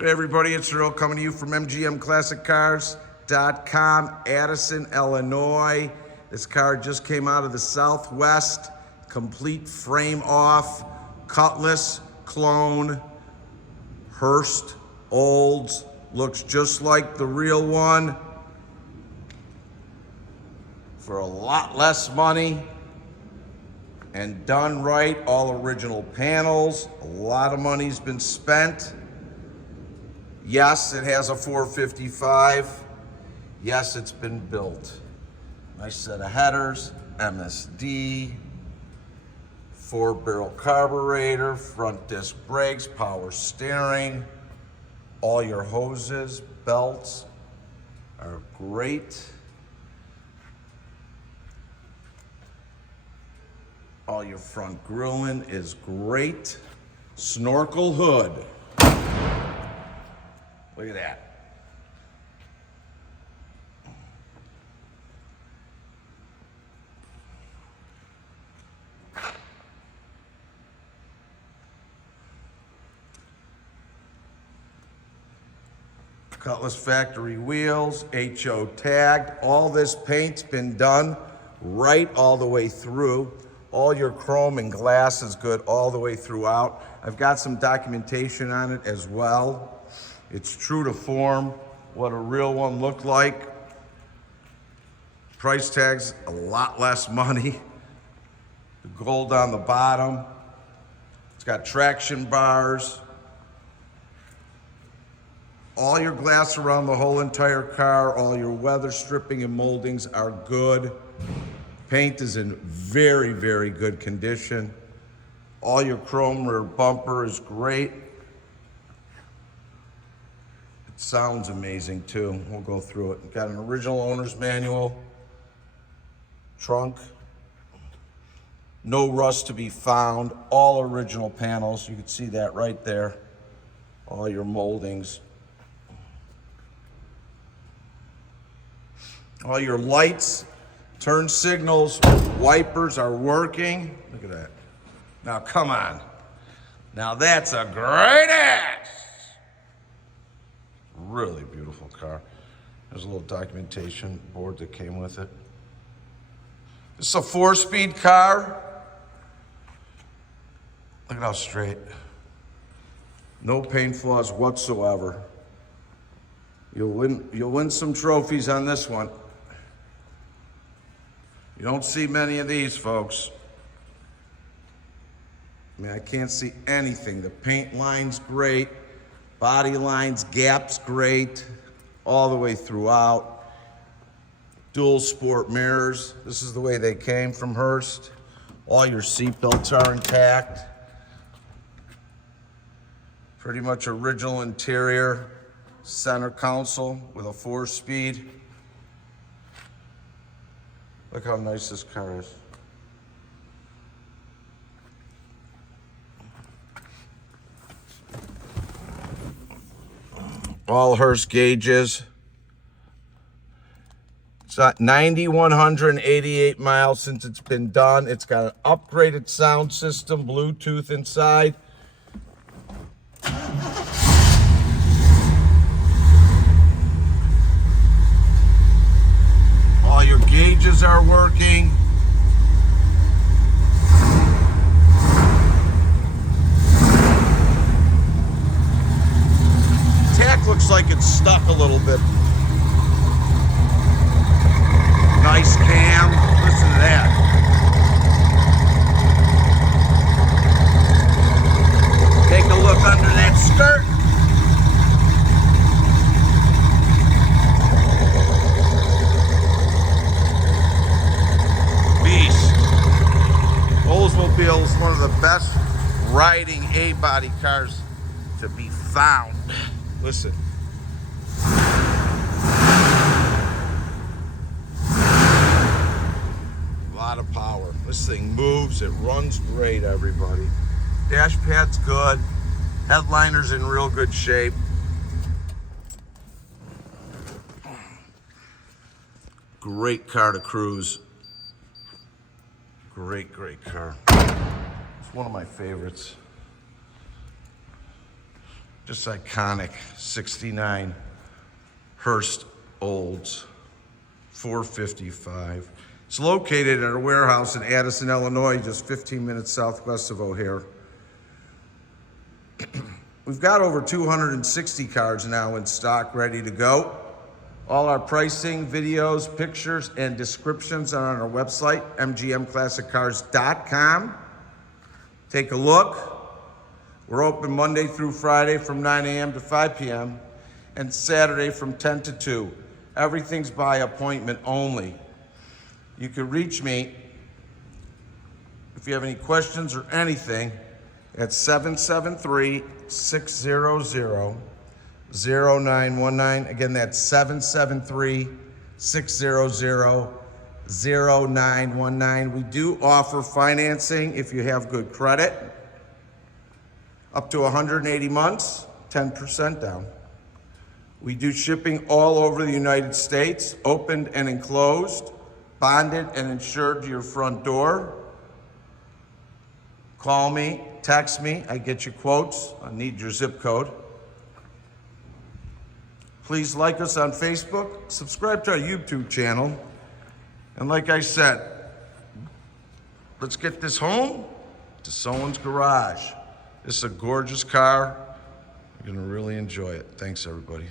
Hey everybody, it's Earl coming to you from MGM Classic Cars.com, Addison, Illinois. This car just came out of the Southwest, complete frame off, Cutlass, clone, Hurst, Olds, looks just like the real one for a lot less money and done right, all original panels. A lot of money's been spent. Yes, it has a 455. Yes, it's been built. Nice set of headers, MSD, 4-barrel carburetor, front disc brakes, power steering. All your hoses, belts are great. All your front grilling is great. Snorkel hood. Look at that. Cutlass factory wheels, HO tagged. All this paint's been done right all the way through. All your chrome and glass is good all the way throughout. I've got some documentation on it as well. It's true to form, what a real one looked like. Price tag's a lot less money. The gold on the bottom. It's got traction bars. All your glass around the whole entire car, all your weather stripping and moldings are good. Paint is in very, very good condition. All your chrome rear bumper is great. Sounds amazing too. We'll go through it. Got an original owner's manual, trunk, no rust to be found, all original panels. You can see that right there. All your moldings. All your lights, turn signals, wipers are working. Look at that. Now come on. Now that's a great ass. Really beautiful car. There's a little documentation board that came with it. This is a 4-speed car. Look at how straight. No paint flaws whatsoever. You'll win some trophies on this one. You don't see many of these, folks. I mean, I can't see anything. The paint line's great. Body lines, gaps great, all the way throughout. Dual sport mirrors. This is the way they came from Hurst. All your seat belts are intact. Pretty much original interior. Center console with a 4-speed. Look how nice this car is. All Hurst gauges. It's got 9,188 miles since it's been done. It's got an upgraded sound system, Bluetooth inside. All your gauges are working. Looks like it's stuck a little bit. Nice cam. Listen to that. Take a look under that skirt. Beast. Oldsmobile is one of the best riding A-body cars to be found. Listen. A lot of power. This thing moves, it runs great, everybody. Dash pad's good. Headliner's in real good shape. Great car to cruise. Great, great car. It's one of my favorites. Just iconic 69 Hurst Olds 455. It's located at our warehouse in Addison, Illinois, just 15 minutes southwest of O'Hare. We've got over 260 cars now in stock, ready to go. All our pricing, videos, pictures, and descriptions are on our website, mgmclassiccars.com. Take a look. We're open Monday through Friday from 9 a.m. to 5 p.m. and Saturday from 10 to 2. Everything's by appointment only. You can reach me if you have any questions or anything at 773-600-0919. Again, that's 773-600-0919. We do offer financing if you have good credit. Up to 180 months, 10% down. We do shipping all over the United States, opened and enclosed, bonded and insured to your front door. Call me, text me, I get you quotes. I need your zip code. Please like us on Facebook, subscribe to our YouTube channel. And like I said, let's get this home to someone's garage. This is a gorgeous car. You're gonna really enjoy it. Thanks, everybody.